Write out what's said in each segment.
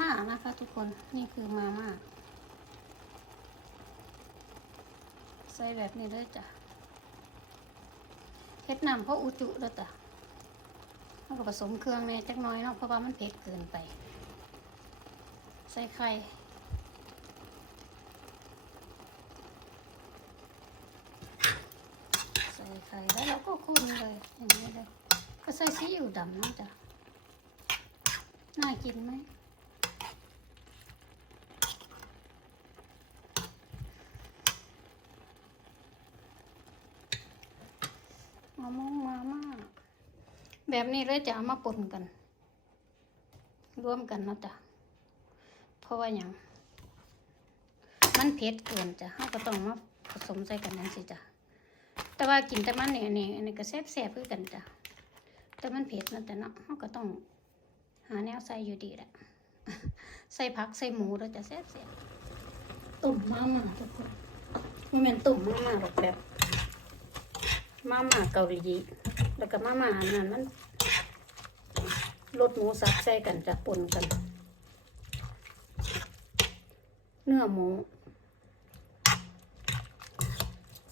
ม่านะคะทุกคนนี่คือมาม่าใส่แบบนี้เลยจ้ะเฮ็ดนำเพราะอุจุแล้วจ้ะแล้วก็ผสมเครื่องในจักน้อยเนาะเพราะว่ามันเผ็ดเกินไป ใส่ไข่ใส่ไข่แล้วเราก็คนเลยอย่างนี้เลยก็ใส่ซีอิ๊วดำนะจ๊ะน่ากินไหม มะม่วงมาม่าแบบนี้เลยจะเอามาปนกันร่วมกันเนาะจ้ะเพราะว่าอย่างมันเผ็ดเกินจ้ะเราก็ต้องมาผสมใส่กันนั่นสิจ้ะแต่ว่ากินแต่มันเนี่ยอันนี่อันนี้ก็แซ่บแซ่บๆคือกันจ้ะแต่มันเผ็ดเนาะแต่เนาะเราก็ต้องหาแนวใส่อยู่ดีแหละใส่ผักใส่หมูเราจะแซ่บแซ่บๆตุ่มมาม่าทุกคนมันเป็นตุ่มมาม่าแบบแบบ มาม่าเกาหลี แล้วก็มาม่าอันนั้นมันรสหมูสับใส่กันจะปนกัน เนื้อหมู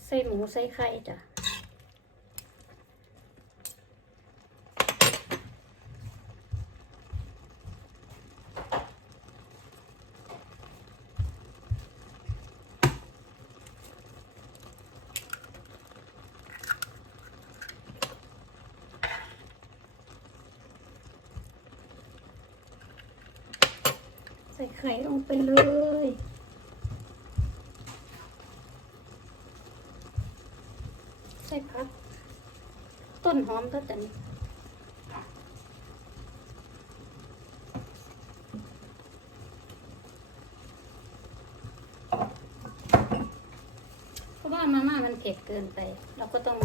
ใส่หมูใส่ไข่จ้ะ ข่ลงไปเลยใส่ผักต้นหอมก็จะนี่เพราะว่ามาม่ามันเผ็ดเกินไป เราก็ต้อง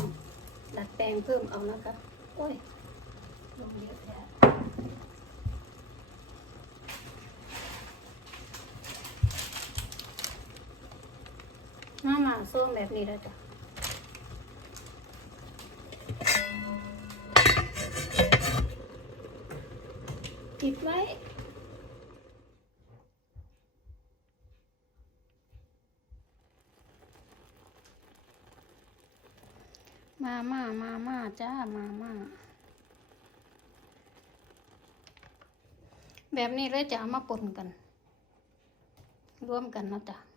ดัดแปลงเพิ่มเอานะคะโอ้ยลงเยอะแยะมามาส้มแบบนี้แล้วจ้ะปิดไว้มาม่ามาม่าจ้า มาม่าแบบนี้เลยจะมาปนกัน ร่วมกันนะจ้ะ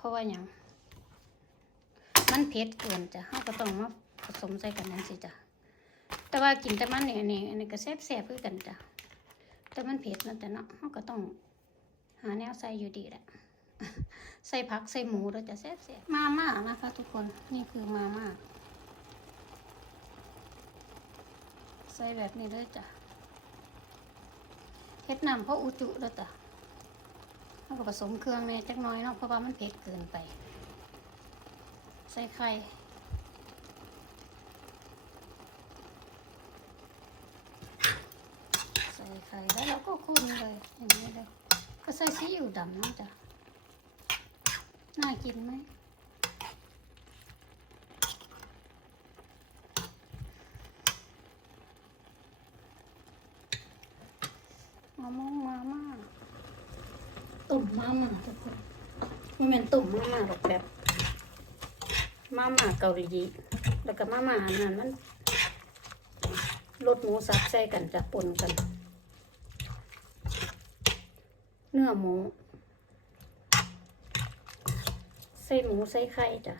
เพราะว่าอย่างมันเผ็ดเกินจ้ะเราก็ต้องมาผสมใส่กันนั่นสิจ้ะแต่ว่ากินแต่มันเนี่ยนนี้อันนี้ก็แซ่บแซ่บคือกันจ้ะแต่มันเผ็ดเนาะแต่เนาะเราก็ต้องหาแนวใส่อยู่ดีแหละใส่ผักใส่หมูเราจะแซ่บแซ่บมาม่านะคะ ทุกคนนี่คือมาม่าใส่แบบนี้เลยจ้ะเฮ็ดน้ำเพราะอุจุแล้วจ้ะ ก็ผสมเครื่องในจักน้อยเนาะเพราะว่ามันเผ็ดเกินไป ใส่ไข่ใส่ไข่แล้วเราก็คนเลยอย่างนี้เลยก็ใส่ซีอิ๊วดำนะจ๊ะน่ากินไหมมะม่วง มม่ามมาม่าทุกคนมันเป็นตุ่มมาม่าแบบแบบมาม่าเกาหลีแล้วก็มาม่าอันนั้นมันรสหมูสับใส่กันจะปนกัน เนื้อหมู ใส่หมูใส่ไข่จ้ะ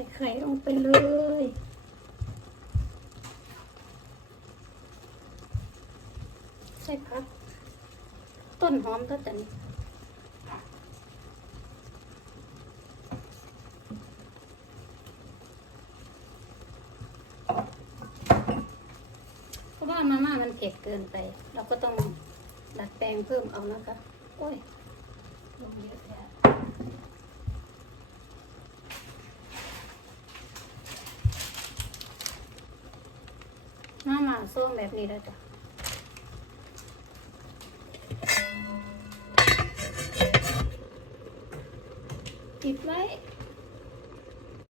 ส่ไข่ลงไปเลยใส่ผักต้นหอมก็จะนี่เพราะว่ามาม่ามันเผ็ดเกินไป เราก็ต้องดัดแปลงเพิ่มเอานะคะ โอ้ยลงเยอะแยะ มางส้มแบบนี้แล้วจ้ะปิดไว้